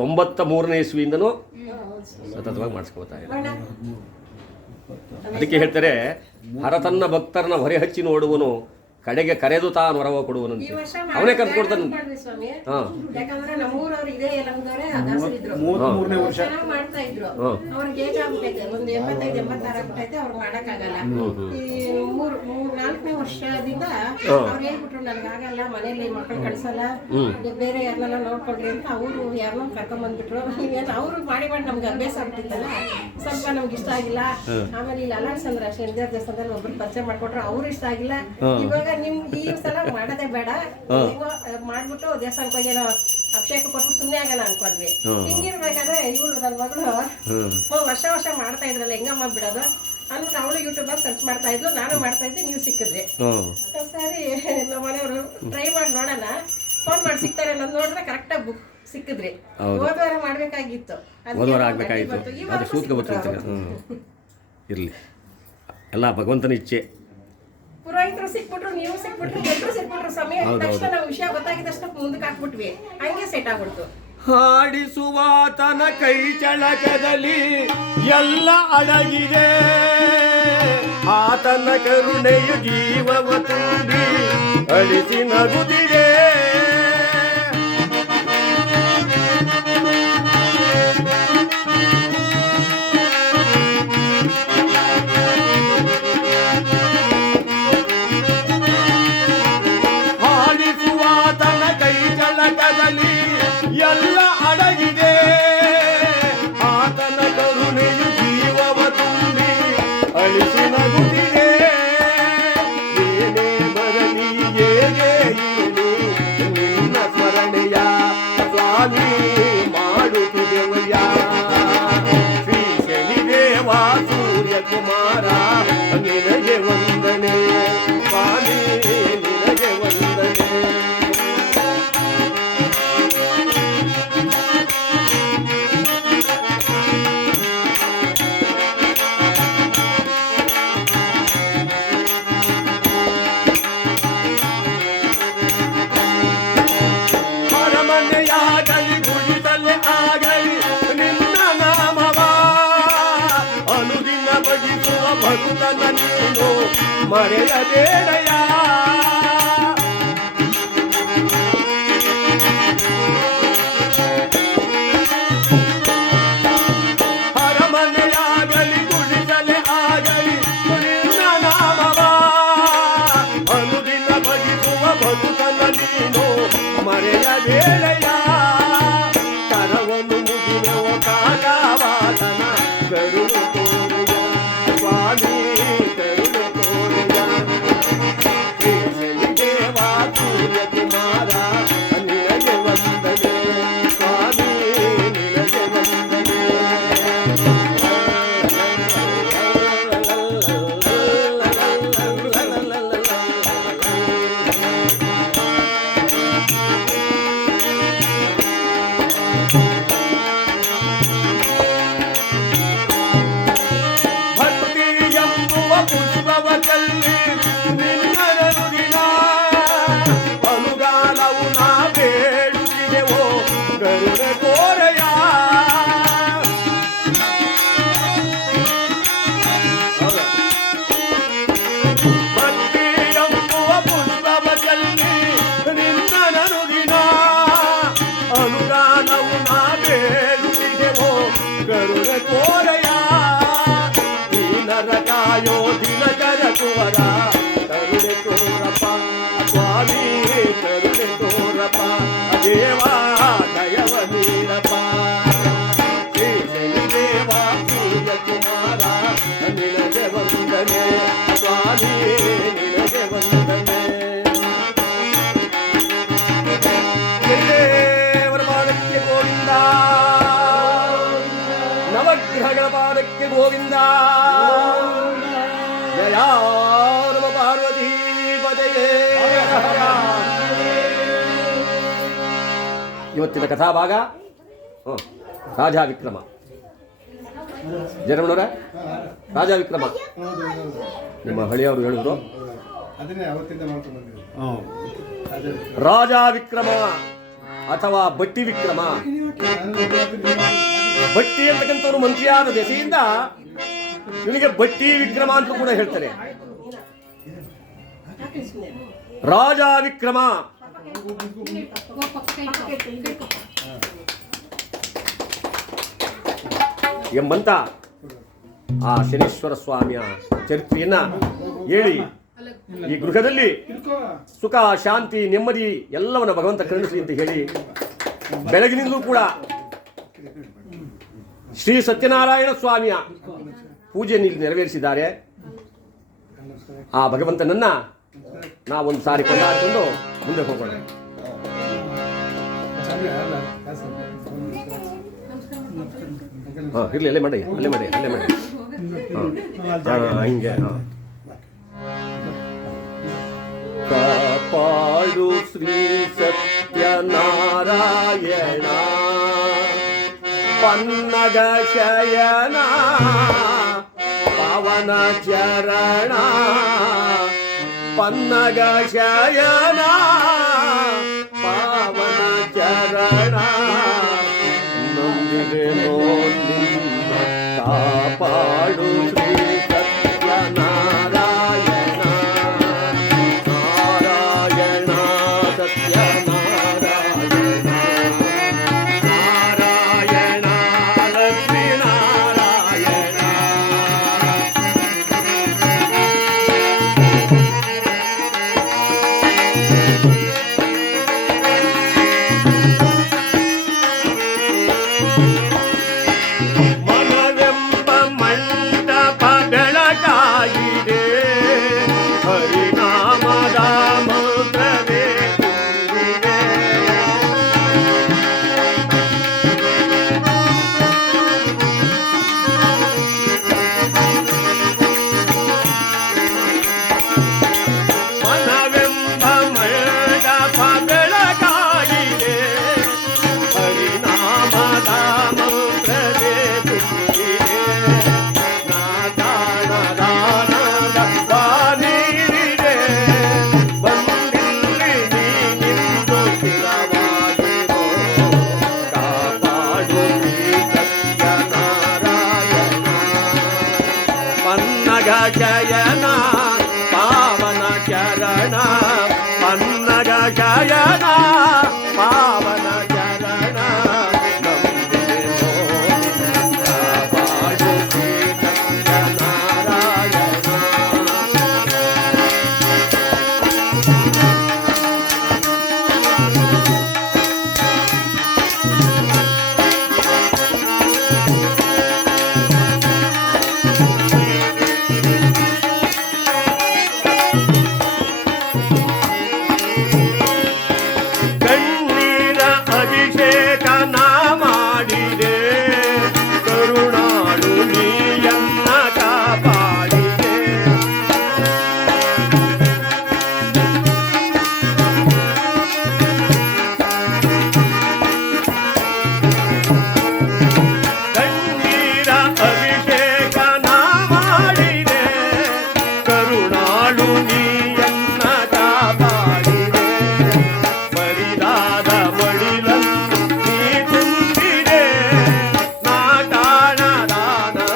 93ನೇ ಇಸ್ವಿಯಿಂದನೂ ಸತತವಾಗಿ ಮಾಡಿಸ್ಕೋತಾ ಇದ್ದಾರೆ. ಅದಕ್ಕೆ ಹೇಳ್ತಾರೆ, ಹರ ತನ್ನ ಭಕ್ತರನ್ನ ಹೊರೆ ಹಚ್ಚಿ ನೋಡುವನು, ಕಡೆಗೆ ಕರೆದು ತಾನು ಹೊರವ ಕೊಡುವನು ಅಂತ. ಅವನೇ ಕರೆದು ಕೊಡ್ತಾನೆ. ಯಾಕಂದ್ರೆ ನಮ್ಮೂರವ್ರು ಇದೇ ಯಲಹಂಕದವರೇ ದಾಸರಿದ್ರು, 33ನೇ ವರ್ಷ ಮಾಡ್ತಾ ಇದ್ರು. ಅವ್ರಿಗೆ ಏಜ್ ಆಗ್ಬಿಟ್ಟೈತೆ, ಒಂದು 85-86 ಆಗ್ಬಿಟ್ಟೈತೆ, ಅವ್ರು ಮಾಡಕ್ಕಾಗಲ್ಲ. ಈ 4ನೇ ವರ್ಷದಿಂದ ಅವ್ರು ಹೇಳ್ಬಿಟ್ರು, ನನಗಾಗಲ್ಲ, ಮನೇಲಿ ಮಕ್ಕಳು ಕಳ್ಸಲ್ಲ, ಬೇರೆ ಯಾರನ್ನೆಲ್ಲ ನೋಡ್ಕೊಡ್ರಿ ಅಂತ ಅವರು ಯಾರನ್ನೋ ಕರ್ಕೊಂಡ್ ಬಂದ್ಬಿಟ್ರು. ಅವ್ರು ಮಾಡಿ ನಮ್ಗೆ ಅಭ್ಯಾಸ ಆಗ್ಬಿಟ್ಟಿತ್ತಲ್ಲ, ಸ್ವಲ್ಪ ನಮ್ಗೆ ಇಷ್ಟ ಆಗಿಲ್ಲ. ಆಮೇಲೆ ಇಲ್ಲಿ ಅಲಕ್ಸಂದ್ರ ಶನಿದೇವ್ರ ದೇವಸ್ಥಾನದಲ್ಲಿ ಒಬ್ರು ಪರಿಚಯ ಮಾಡ್ಕೊಟ್ರು, ಅವ್ರು ಇಷ್ಟ ಆಗಿಲ್ಲ. ಇವಾಗ ನಿಮ್ ಈ ಸಲ ಮಾಡೋದೇ ಬೇಡ, ಏನೋ ಮಾಡ್ಬಿಟ್ಟು ದೇವಸ್ಥಾನಕ್ಕೆ ಹೋಗಿ ಏನೋ ಅಭಿಷೇಕ ಕೊಟ್ಟು ಸುಮ್ಮನೆ ಆಗಲ್ಲ ಅನ್ಕೊಂಡ್ವಿ. ಹಿಂಗಿರ್ಬೇಕಾದ್ರೆ ಇವಳು ನನ್ನ ಮಗಳು ವರ್ಷ ಮಾಡ್ತಾ ಇದ್ರಲ್ಲ, ಹೆಂಗಮ್ಮ ಬಿಡೋದು ಅಂದ್ಬಿಟ್ಟು ಅವಳು ಯೂಟ್ಯೂಬಲ್ಲಿ ಸರ್ಚ್ ಮಾಡ್ತಾ ಇದ್ಲು, ನಾನು ಮಾಡ್ತಾ ಇದ್ದೆ, ನೀವು ಸಿಕ್ಕಿದ್ರಿ. ಸರಿ ನಮ್ಮ ಮನೆಯವರು ಟ್ರೈ ಮಾಡಿ ನೋಡೋಣ, ಫೋನ್ ಮಾಡಿ ಸಿಗ್ತಾರೆ ಅನ್ನೋದು ನೋಡಿದ್ರೆ ಕರೆಕ್ಟಾಗಿ ಬುಕ್ ಸಿಕ್ಕಿದ್ರಿ. ಹೋದ್ವಾರ ಮಾಡ್ಬೇಕಾಗಿತ್ತು, ಇರಲಿ, ಎಲ್ಲ ಭಗವಂತನ ಇಚ್ಛೆ. ಪುರೋಹಿತರು ಸಿಕ್ಬಿಟ್ರು, ನೀವು ಸಿಕ್ಬಿಟ್ರು, ಎಲ್ಲರೂ ಸಿಕ್ಬಿಟ್ರು. ಸಮಯ ತಕ್ಷಣ ನಾವು ವಿಷಯ ಗೊತ್ತಾಗಿದ ತಕ್ಷಣ ಮುಂದಕ್ಕೆ ಹಾಕ್ಬಿಟ್ವಿ, ಹಂಗೆ ಸೆಟ್ ಆಗ್ಬಿಡ್ತು. ಹಾಡಿಸುವಾತನ ಕೈ ಚಳಕದಲ್ಲಿ ಎಲ್ಲ ಅಡಗಿದೆ, ಆತನ ಕರುಣೆಯು ಜೀವವ ತುಂಬಿ ಅಳಿಸಿ ನಗುತ್ತಿದೆ. ಹಾಡಿಸುವಾತನ ಕೈ ಚಳಕದಲ್ಲಿ ಎಲ್ಲ ಅಡಗಿದೆ, ಆತನ ಕರುಣೆಯು ಜೀವವ ತುಂಬಿ ಅಳಿಸಿ ನಗುತ್ತಿದೆ. ಏನೇ ಬರಲಿ ಹೇಗೆ ಇರಲಿ ನಿನ್ನ ಸ್ಮರಣೆಯ ಸ್ವಾಮಿ ಮಾಡುತ್ತಿದೆವಯ್ಯ. ಶ್ರೀ ಶನಿದೇವ ಸೂರ್ಯ ಕುಮಾರ ನಿನಗೆ ವಂದನೆ, ಸ್ವಾಮಿ ನಿನಗೆ ವಂದನೆ. ಅರಮನೆಯಾಗಲಿ ಗುಡಿಸಲೇ ಆಗಲಿ ನಿನ್ನ ನಾಮವ ಅನುದಿನ ಭಜಿಸುವ ಭಕ್ತನ ನೀನು ಮರೆಯಬೇಡಯ್ಯ. ಅರಮನೆಯಾಗಲಿ ಗುಡಿಸಲೇ ಆಗಲಿ ನಿನ್ನ ನಾಮವ ಅನುದಿನ ಭಜಿಸುವ ಭಕ್ತನ ನೀನು ಮರೆಯಬೇಡಯ್ಯ. ಕರವನ್ನು ಮುಗಿನವ ಕಾಗವಾತನ ಕರುಣೆ ತೋರೆಯ, ಸ್ವಾಮಿ ಕರುಣೆ ತೋರೆಯ. ಶ್ರೀ ಶನಿದೇವ ಸೂರ್ಯ ಕುಮಾರ ನಿನಗೆ ವಂದನೆ, ಸ್ವಾಮಿ ನಿನಗೆ ವಂದನೆ. ಭಕ್ತಿ ಎಂಬುವ ಪುಷ್ಪವ ಚೆಲ್ಲಿ ನಿನ್ನರನು ದಿನ ಅನುಗಾಲವು ನಾ ಬೇಡುತ್ತಿದೆವೋ ಕರುಣೆ ತೋರೆಯ. ಭಕ್ತಿ ಎಂಬುವ ಪುಷ್ಪವ ಚೆಲ್ಲಿ ನಿನ್ನರನು ದಿನ ಅನುಗಾಲವು ನಾ ಬೇಡುತ್ತಿದೆವೋ ಕರುಣೆ ತೋರೆಯ. ಕಾಯೋ ದಿನಕರ ಕುವರ ಕರುಣೆ ತೋರಪ್ಪ, ಸ್ವಾಮಿ ಕರುಣೆ ತೋರಪ್ಪ, ದೇವ ದಯವ ನೀರಪ್ಪ. ಶ್ರೀ ಶನಿದೇವ ಸೂರ್ಯ ಕುಮಾರ ನಿನಗೆ ವಂದನೆ, ಸ್ವಾಮಿ ನಿನಗೆ ವಂದನೆ. ದೇವರ ಪಾದಕ್ಕೆ ಗೋವಿಂದ, ನವಗ್ರಹಗಳ ಪಾದಕ್ಕೆ ಗೋವಿಂದ. ಜಯ ನಮ ಪಾರ್ವತೀ ಪದಯೇ. ಇವತ್ತಿನ ಕಥಾಭಾಗ ರಾಜಾ ವಿಕ್ರಮ. ಜರಮಣವರ ರಾಜಾ ವಿಕ್ರಮ ನಿಮ್ಮ ಹಳಿಯವರು ಹೇಳಿದ್ರು, ರಾಜಾ ವಿಕ್ರಮ ಅಥವಾ ಬಟ್ಟಿ ವಿಕ್ರಮ. ಬಟ್ಟಿ ಅಂತಕ್ಕಂಥವ್ರು ಮಂತ್ರಿಯಾದ ದೆಸೆಯಿಂದ ಇವನಿಗೆ ಬಟ್ಟಿ ವಿಕ್ರಮ ಅಂತ ಕೂಡ ಹೇಳ್ತಾರೆ. ರಾಜ ವಿಕ್ರಮ ಎಂಬಂತ ಆ ಶನೇಶ್ವರ ಸ್ವಾಮಿಯ ಚರಿತ್ರೆಯನ್ನ ಹೇಳಿ ಈ ಗೃಹದಲ್ಲಿ ಸುಖ ಶಾಂತಿ ನೆಮ್ಮದಿ ಎಲ್ಲವನ್ನ ಭಗವಂತ ಕರುಣಿಸಲಿ ಅಂತ ಹೇಳಿ ಬೆಳಗಿನಿಂದಲೂ ಕೂಡ ಶ್ರೀ ಸತ್ಯನಾರಾಯಣ ಸ್ವಾಮಿಯ ಪೂಜೆಯನ್ನು ಇಲ್ಲಿ ನೆರವೇರಿಸಿದ್ದಾರೆ. ಆ ಭಗವಂತನನ್ನ ನಾವೊಂದು ಸಾರಿ ಕೊಂಡಾಡಿಕೊಂಡು ಮುಂದೆ ಹೋಗೋಣ. ಇರ್ಲಿ, ಅಲ್ಲೇ ಮಾಡಿ ಹಿಂಗೆ. ಕಾಪಾಡು ಶ್ರೀ ಸತ್ಯನಾರಾಯಣ ಪನ್ನಗ ಶಯನ ಪವನ ಚರಣ ಪನ್ನಗ ಶಯನ ಪಾವನ ಚರಣ ನಂಬಿದೆ ನಿನ್ನ ಕಾಪಾಡು ಶ್ರೀ ಸತ್ಯನಾರಾಯಣ ನಾರಾಯಣ ಸತ್ಯನಾರಾಯಣ ನಾರಾಯಣ ಲಕ್ಷ್ಮೀ ನಾರಾಯಣ. ಮನವೆಂಬ ಮಂಟಪ ಬೆಳಕಾಗಿದೆ ಹರಿನಾಮದ ಮಂತ್ರವೇ ತುಂಬಿದೆ. ಮನವೆಂಬ ಮಂಟಪ ಬೆಳಕಾಗಿದೆ ಹರಿನಾಮದ ಮಂತ್ರವೇ ತುಂಬಿದೆ. ನಾದಾನದಾನದ ಬಾನಿರಿದೆ ಬಂದಿಲ್ಲಿ ನೀನಿಂದು ಸ್ಥಿರವಾಗಿರೋ ಕಾಪಾಡು ಶ್ರೀ ಸತ್ಯನಾರಾಯಣ ಪನ್ನಗ ಶಯನ ಪಾವನ ಚರಣ ಪನ್ನಗ ಶಯನ ಪಾವನ ಚರಣ ನಂಬಿದೆ ಕಾಪಾಡು ಶ್ರೀ ಸತ್ಯನಾರಾಯಣ. ಕಣ್ಣೀರ ಅಭಿಷೇಕ ನಾ ಮಾಡಿದೆ ಕರುಣಾಳು ನೀಯನ್ನ ಕಾಪಾಡಿದೆ. ಕಣ್ಣೀರ ಅಭಿಷೇಕ ನಾ ಮಾಡಿದೆ ಕರುಣಾಳು ನೀಯನ್ನ ಕಾಪಾಡಿದೆ. ಬರಿದಾದ ಮಡಿಲನ್ನು ನೀ ತುಂಬಿದೆ ನಾ ಕಾಣದಾನಂದವಾಗಿದೆ.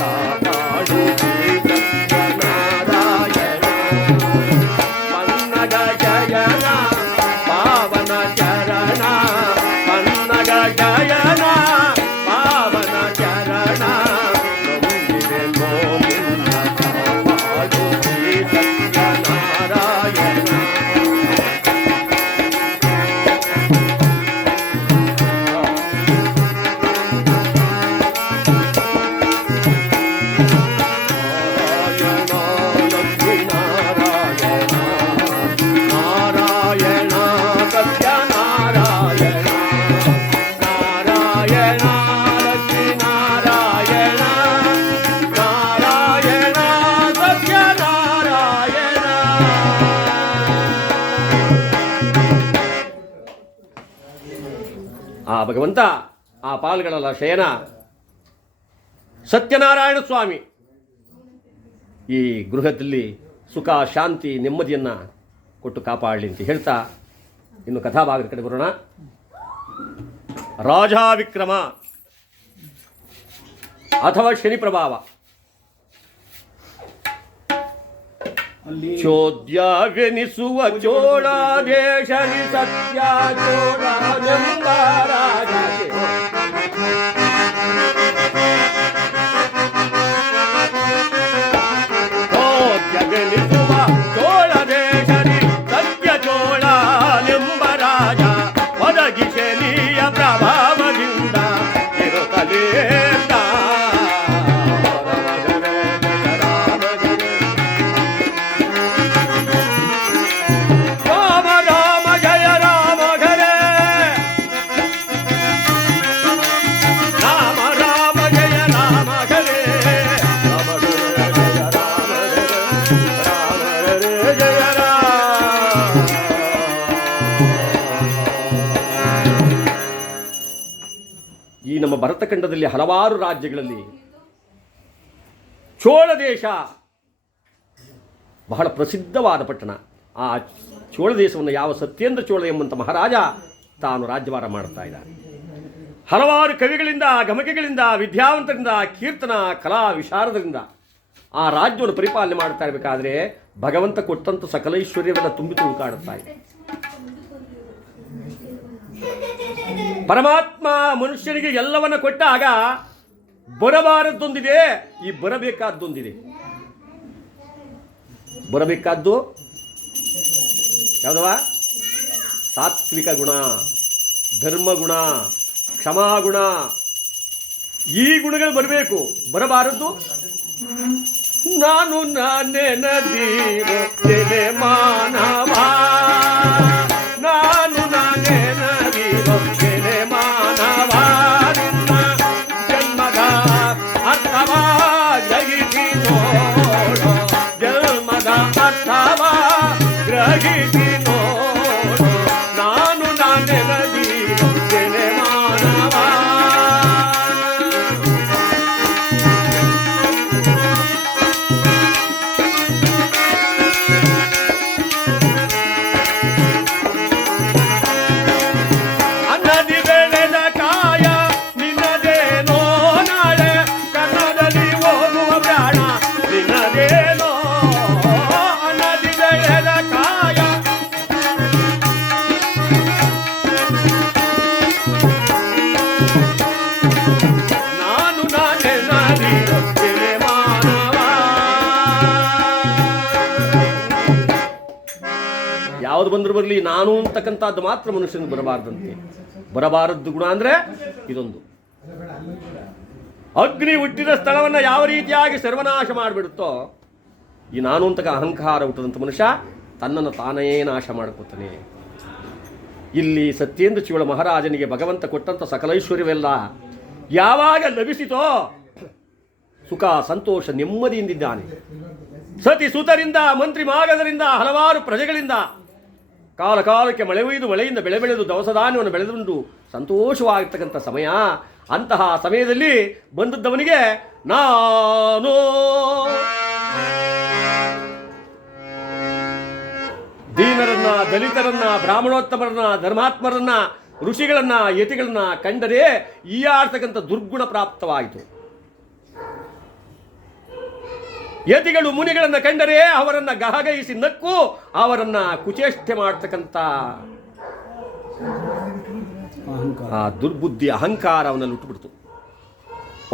ಕಾಪಾಡು ಶ್ರೀ ಸತ್ಯನಾರಾಯಣ ಪನ್ನಗ ಶಯನ ಪಾವನ ಚರಣ ಪನ್ನಗ ಶಯನ ಪಾವನ ಚರಣ ನಂಬಿದೆ ನಿನ್ನ ಕಾಪಾಡು ಶ್ರೀ ಸತ್ಯನಾರಾಯಣ. ನಾರಾಯಣ ಲಕ್ಷ್ಮೀ ನಾರಾಯಣ ನಾರಾಯಣ ಸತ್ಯನಾರಾಯಣ ನಾರಾಯಣ ಲಕ್ಷ್ಮೀ ನಾರಾಯಣ ನಾರಾಯಣ ಸತ್ಯನಾರಾಯಣ. ಆ ಭಗವಂತ ಆ ಪಾಲ್ಗಳಲ್ಲ ಶಯನ ಸತ್ಯನಾರಾಯಣ ಸ್ವಾಮಿ ಈ ಗೃಹದಲ್ಲಿ ಸುಖ ಶಾಂತಿ ನೆಮ್ಮದಿಯನ್ನು ಕೊಟ್ಟು ಕಾಪಾಡಲಿ ಅಂತ ಹೇಳ್ತಾ ಇನ್ನು ಕಥಾಭಾಗದ ಕಡೆ ಬರೋಣ. ರಾಜಾ ವಿಕ್ರಮ ಅಥವಾ ಶನಿ ಪ್ರಭಾವ. ಚೋದ್ಯವೆನಿಸುವ ಚೋಳ ದೇಶನಿ ಸತ್ಯ ಚೋಳ ರಾಜ. ಚೋದ್ಯವೆನಿಸುವ ಚೋಳ ದೇಶನಿ ಸತ್ಯ ಚೋಳ ನೆಂಬ ರಾಜ ಒದಗಿ ಶನಿಯ ಪ್ರಭಾವದಿಂದ ಇರುತ್ತಲೇ ನಮ್ಮ ಭರತಖಂಡದಲ್ಲಿ ಹಲವಾರು ರಾಜ್ಯಗಳಲ್ಲಿ ಚೋಳ ದೇಶ ಬಹಳ ಪ್ರಸಿದ್ಧವಾದ ಪಟ್ಟಣ. ಆ ಚೋಳ ದೇಶವನ್ನು ಯಾವ ಸತ್ಯೇಂದ್ರ ಚೋಳ ಎಂಬಂಥ ಮಹಾರಾಜ ತಾನು ರಾಜ್ಯಭಾರ ಮಾಡ್ತಾ ಇದ್ದಾನೆ. ಹಲವಾರು ಕವಿಗಳಿಂದ, ಗಮಕೆಗಳಿಂದ, ವಿದ್ಯಾವಂತರಿಂದ, ಕೀರ್ತನ ಕಲಾ ವಿಶಾರದರಿಂದ ಆ ರಾಜ್ಯವನ್ನು ಪರಿಪಾಲನೆ ಮಾಡ್ತಾ ಇರಬೇಕಾದ್ರೆ ಭಗವಂತ ಕೊಟ್ಟಂಥ ಸಕಲೈಶ್ವರ್ಯವೆಲ್ಲ ತುಂಬಿ ತುಳುಕಾಡುತ್ತಾ ಇದೆ. ಪರಮಾತ್ಮ ಮನುಷ್ಯನಿಗೆ ಎಲ್ಲವನ್ನ ಕೊಟ್ಟಾಗ ಬರಬಾರದ್ದೊಂದಿದೆ, ಈ ಬರಬೇಕಾದ್ದೊಂದಿದೆ. ಬರಬೇಕಾದ್ದು ಯಾವುದವ? ಸಾತ್ವಿಕ ಗುಣ, ಧರ್ಮಗುಣ, ಕ್ಷಮಾಗುಣ, ಈ ಗುಣಗಳು ಬರಬೇಕು. ಬರಬಾರದ್ದು ನಾನು ನಾನೇ ನದೀರೋ ತೆಲೆ ಮಾನವ, ನಾನು ನಾನೇ ನದೀರೋ ತೆಲೆ ಮಾನವ, ಜನ್ಮದ ಅರ್ಥವ ಗ್ರಹಿಸಿ ನೋಡೋ, ಜನ್ಮದ ಅರ್ಥವ ಗ್ರಹಿಸಿ ನೋಡೋ, ನಾನು ನಾನೇ ನದೀರೋ ತೆಲೆ ಮಾನವ. ಯಾವುದು ಬಂದರೂ ಬರಲಿ, ನಾನು ಅಂತಕ್ಕಂಥದ್ದು ಮಾತ್ರ ಮನುಷ್ಯನಿಗೆ ಬರಬಾರ್ದಂತೆ. ಬರಬಾರದ್ದು ಗುಣ ಅಂದರೆ ಇದೊಂದು. ಅಗ್ನಿ ಹುಟ್ಟಿದ ಸ್ಥಳವನ್ನು ಯಾವ ರೀತಿಯಾಗಿ ಸರ್ವನಾಶ ಮಾಡಿಬಿಡುತ್ತೋ, ಈ ನಾನು ಅಂತಕ ಅಹಂಕಾರ ಹುಟ್ಟಿದಂಥ ಮನುಷ್ಯ ತನ್ನನ್ನು ತಾನೇ ನಾಶ ಮಾಡ್ಕೊತಾನೆ. ಇಲ್ಲಿ ಸತ್ಯೇಂದ್ರ ಚೋಳ ಮಹಾರಾಜನಿಗೆ ಭಗವಂತ ಕೊಟ್ಟಂಥ ಸಕಲೈಶ್ವರ್ಯವೆಲ್ಲ ಯಾವಾಗ ಲಭಿಸಿತೋ ಸುಖ, ಸಂತೋಷ, ನೆಮ್ಮದಿಯಿಂದಿದ್ದಾನೆ. ಸತಿ ಸುತರಿಂದ, ಮಂತ್ರಿ ಮಾಗದರಿಂದ, ಹಲವಾರು ಪ್ರಜೆಗಳಿಂದ ಕಾಲ ಕಾಲಕ್ಕೆ ಮಳೆ ಒಯ್ದು ಮಳೆಯಿಂದ ಬೆಳೆ ಬೆಳೆದು ದವಸ ಧಾನ್ಯವನ್ನು ಬೆಳೆದುಕೊಂಡು ಸಂತೋಷವಾಗಿರ್ತಕ್ಕಂಥ ಸಮಯ. ಅಂತಹ ಸಮಯದಲ್ಲಿ ಬಂದದ್ದವನಿಗೆ ನಾನು ದೀನರನ್ನ, ದಲಿತರನ್ನ, ಬ್ರಾಹ್ಮಣೋತ್ತಮರನ್ನ, ಧರ್ಮಾತ್ಮರನ್ನ, ಋಷಿಗಳನ್ನ, ಯತಿಗಳನ್ನ ಕಂಡರೆ ಈ ಆಡ್ತಕ್ಕಂಥ ದುರ್ಗುಣ ಪ್ರಾಪ್ತವಾಯಿತು. ಯತಿಗಳು ಮುನಿಗಳನ್ನು ಕಂಡರೆ ಅವರನ್ನು ಗಹಗಹಿಸಿ ನಕ್ಕು ಅವರನ್ನು ಕುಚೇಷ್ಟೆ ಮಾಡ್ತಕ್ಕಂಥ ಆ ದುರ್ಬುದ್ಧಿ ಅಹಂಕಾರ ಅವನಲ್ಲಿ ಹುಟ್ಟುಬಿಡ್ತು.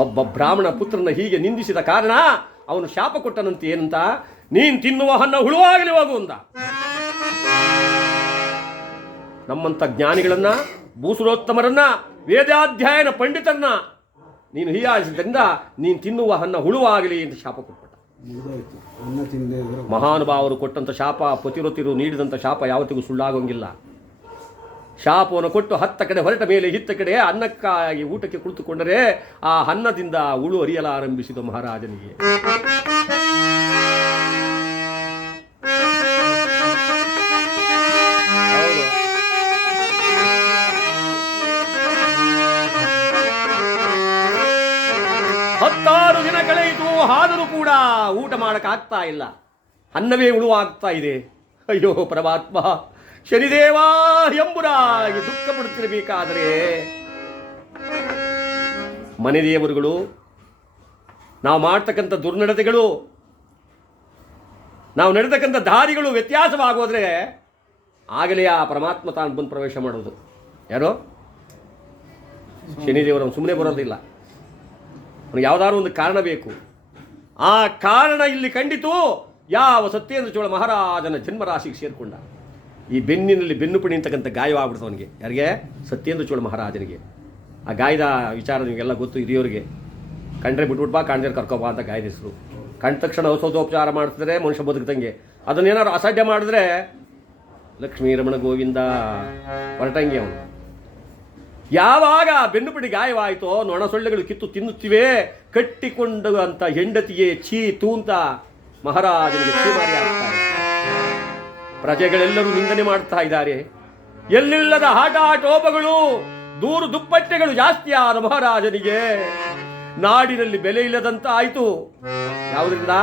ಒಬ್ಬ ಬ್ರಾಹ್ಮಣ ಪುತ್ರನ ಹೀಗೆ ನಿಂದಿಸಿದ ಕಾರಣ ಅವನು ಶಾಪ ಕೊಟ್ಟನಂತೆ. ಏನಂತ? ನೀನು ತಿನ್ನುವ ಹನ್ನ ಹುಳುವಾಗಲಿ ಹೋಗು ಅಂದ. ನಮ್ಮಂಥ ಜ್ಞಾನಿಗಳನ್ನ, ಭೂಸುರೋತ್ತಮರನ್ನ, ವೇದಾಧ್ಯಯನ ಪಂಡಿತರನ್ನ ನೀನು ಹೀಯಾಳಿಸಿದ್ರಿಂದ ನೀನು ತಿನ್ನುವ ಹನ್ನ ಹುಳುವಾಗಲಿ ಅಂತ ಶಾಪ ಕೊಟ್ಬಿಟ್ಟ. ಮಹಾನುಭಾವರು ಕೊಟ್ಟಂಥ ಶಾಪ, ಪತಿರತಿರು ನೀಡಿದಂಥ ಶಾಪ ಯಾವತ್ತಿಗೂ ಸುಳ್ಳಾಗೋಂಗಿಲ್ಲ. ಶಾಪವನ್ನು ಕೊಟ್ಟು ಹತ್ತ ಕಡೆ ಹೊರಟ ಮೇಲೆ ಹಿತ್ತ ಕಡೆ ಅನ್ನಕ್ಕಾಗಿ ಊಟಕ್ಕೆ ಕುಳಿತುಕೊಂಡರೆ ಆ ಅನ್ನದಿಂದ ಉಳು ಅರಿಯಲಾರಂಭಿಸಿದ ಮಹಾರಾಜನಿಗೆ. ಹತ್ತಾರು ದಿನ ಕಳೆಯಿತು, ಆದರೂ ಕೂಡ ಊಟ ಮಾಡಕ್ಕಾಗ್ತಾ ಇಲ್ಲ. ಅನ್ನವೇ ಉಳುವಾಗ್ತಾ ಇದೆ. ಅಯ್ಯೋ ಪರಮಾತ್ಮ, ಶನಿದೇವ ಎಂಬುದಾಗಿ ದುಃಖ ಪಡುತ್ತಿರಬೇಕಾದರೆ ಮನೆ ದೇವರುಗಳು, ನಾವು ಮಾಡ್ತಕ್ಕಂಥ ದುರ್ನಡತೆಗಳು, ನಾವು ನಡೆತಕ್ಕಂಥ ದಾರಿಗಳು ವ್ಯತ್ಯಾಸವಾಗೋದ್ರೆ ಆಗಲೇ ಆ ಪರಮಾತ್ಮ ತಾನು ಬಂದು ಪ್ರವೇಶ ಮಾಡೋದು. ಯಾರೋ ಶನಿದೇವರು ಸುಮ್ಮನೆ ಬರೋದಿಲ್ಲ, ಅವನಿಗೆ ಯಾವುದಾದ್ರು ಒಂದು ಕಾರಣ ಬೇಕು. ಆ ಕಾರಣ ಇಲ್ಲಿ ಕಂಡಿತು. ಯಾವ ಸತ್ಯೇಂದ್ರ ಚೋಳ ಮಹಾರಾಜನ ಜನ್ಮರಾಶಿಗೆ ಸೇರಿಕೊಂಡ. ಈ ಬೆನ್ನಿನಲ್ಲಿ ಬೆನ್ನುಪುಡಿ ಅಂತಕ್ಕಂಥ ಗಾಯವಾಗ್ಬಿಡ್ತು ಅವನಿಗೆ. ಯಾರಿಗೆ? ಸತ್ಯೇಂದ್ರ ಚೋಳ ಮಹಾರಾಜನಿಗೆ. ಆ ಗಾಯದ ವಿಚಾರ ನಿಮಗೆಲ್ಲ ಗೊತ್ತು, ಹಿರಿಯೋರಿಗೆ. ಕಂಡ್ರೆ ಬಿಟ್ಬಿಟ್ಬಾ, ಕಾಣ್ದೇ ಕರ್ಕೊಬಾ ಅಂತ ಗಾಯದ ಹೆಸರು. ಕಂಡ ತಕ್ಷಣ ಔಷಧೋಪಚಾರ ಮಾಡ್ತಿದ್ರೆ ಮನುಷ್ಯ ಬದುಕ್ದಂಗೆ. ಅದನ್ನೇನಾದ್ರು ಅಸಾಧ್ಯ ಮಾಡಿದ್ರೆ ಲಕ್ಷ್ಮೀ ರಮಣ ಗೋವಿಂದ ಹೊರಟಂಗೆ ಅವನು. ಯಾವಾಗ ಬೆನ್ನುಪುಡಿ ಗಾಯವಾಯಿತೋ ನೊಣ ಸೊಳ್ಳೆಗಳು ಕಿತ್ತು ತಿನ್ನುತ್ತಿವೆ, ಕಟ್ಟಿಕೊಂಡು ಅಂತ ಹೆಂಡತಿಗೆ ಛೀ ತೂಂತ ಮಹಾರಾಜನಿಗೆ ಛೀಮಾರಿ ಆಗ್ತಾರೆ. ಪ್ರಜೆಗಳೆಲ್ಲರೂ ನಿಂದನೆ ಮಾಡ್ತಾ ಇದ್ದಾರೆ. ಎಲ್ಲಿಲ್ಲದ ಆಟಾಟೋಪಗಳು, ದೂರು ದುಪ್ಪಟ್ಟೆಗಳು ಜಾಸ್ತಿ ಆದ ಮಹಾರಾಜನಿಗೆ ನಾಡಿನಲ್ಲಿ ಬೆಲೆ ಇಲ್ಲದಂತ ಆಯಿತು. ಯಾವುದರಿಂದ?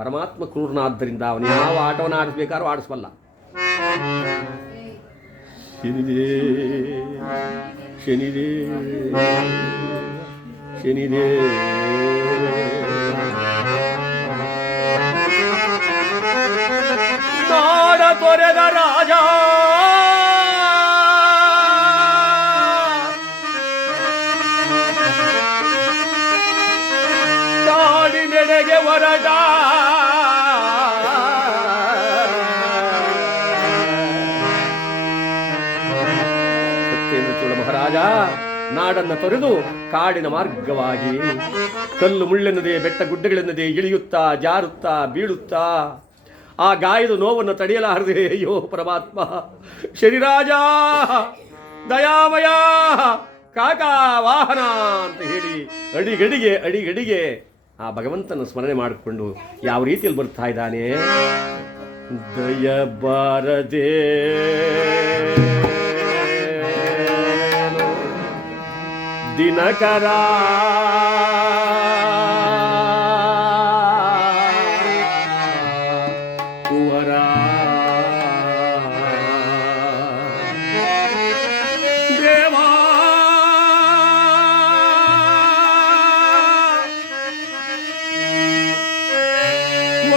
ಪರಮಾತ್ಮ ಕ್ರೂರನಾದ್ದರಿಂದ ಅವನು ಯಾವ ಆಟವನ್ನು ಆಡಿಸ್ಬೇಕಾದ್ರೂ ಆಡಿಸ್ಬಲ್ಲ. ಶನಿದೇ ಶನಿದೇ ಶನಿದೇ ನಾಡ ತೊರೆದ ರಾಜ ಕಾಡಿನೆಡೆಗೆ ಹೊರಟ. ಸತ್ಯೇಂದ್ರ ಚೋಳ ಮಹಾರಾಜ ನಾಡನ್ನು ತೊರೆದು ಕಾಡಿನ ಮಾರ್ಗವಾಗಿ ಕಲ್ಲು ಮುಳ್ಳೆನ್ನದೆ ಬೆಟ್ಟ ಗುಡ್ಡಗಳೆನ್ನದೆ ಇಳಿಯುತ್ತಾ ಜಾರುತ್ತಾ ಬೀಳುತ್ತಾ ಆ ಗಾಯದ ನೋವನ್ನು ತಡೆಯಲಾರದೆ, ಅಯ್ಯೋ ಪರಮಾತ್ಮ, ಶನಿರಾಜ ದಯಾಮಯ ಕಾಕಾ ವಾಹನ ಅಂತ ಹೇಳಿ ಅಡಿಗಡಿಗೆ ಆ ಭಗವಂತನ ಸ್ಮರಣೆ ಮಾಡಿಕೊಂಡು ಯಾವ ರೀತಿಯಲ್ಲಿ ಬರ್ತಾ ಇದ್ದಾನೆ. ದಯ ಬಾರದೆ ದಿನಕರ ಕುವರ ದೇವಾ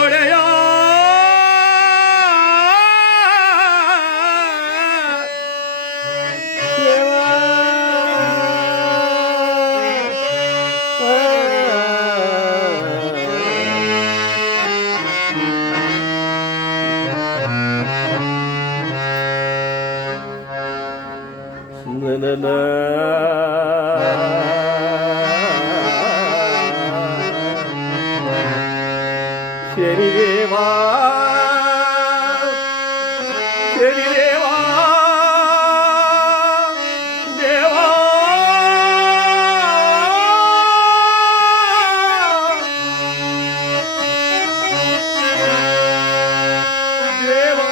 ಒಡೆಯ ಶನಿದೇವಾ ಶನಿದೇವಾ ದೇವಾ ದೇವಾ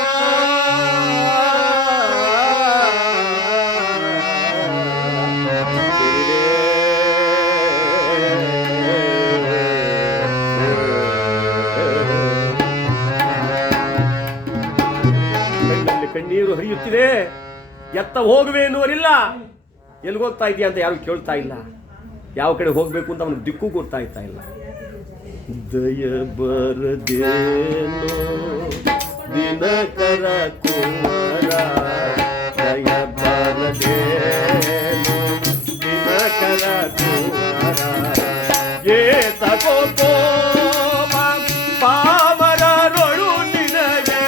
ಕಣ್ಣೀರು ಹರಿಯುತ್ತಿದೆ. ಎತ್ತ ಹೋಗುವೆ ಎನ್ನುವರಿಲ್ಲ. ಎಲ್ಲಿಗೋಗ್ತಾ ಇದೆಯಾ ಅಂತ ಯಾರು ಕೇಳ್ತಾ ಇಲ್ಲ. ಯಾವ ಕಡೆ ಹೋಗಬೇಕು ಅಂತ ಅವನಿಗೆ ದಿಕ್ಕು ಗೊತ್ತಾಯ್ತಾ ಇಲ್ಲ. ದಯ ಬರದೇನೋ ದಿನಕರ ಕುಮಾರ, ದಯ ಬರದೇನೋ ದಿನಕರ ಕುಮಾರ, ಏತಕೋ ಪಾಮರರೊಳು ನಿನಗೆ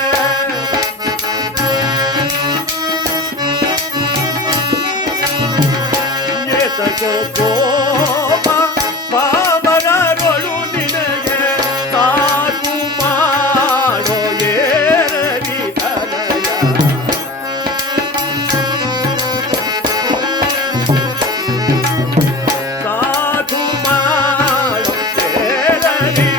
ಏತಕೋ ಪಾಮರರೊಳು ನಿನಗೆ ಸಾಕು ಮಾಡೋ ಏರರಿ ತನಯ. ಸಾಕು ಮಾಡೋ ಏರರಿ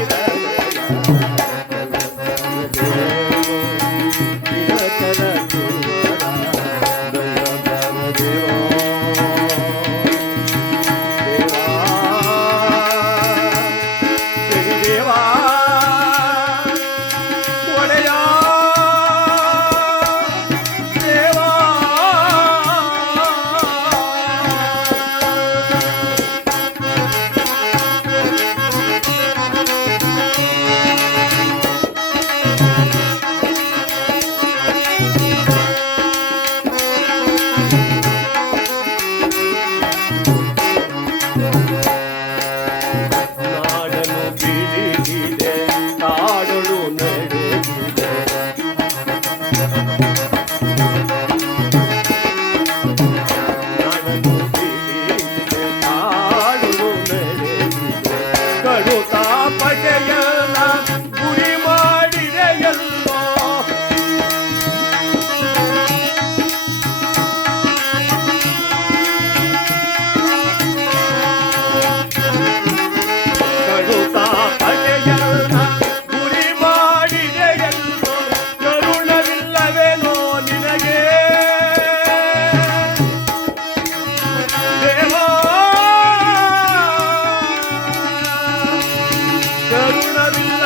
ಕರುಣವಿಲ್ಲ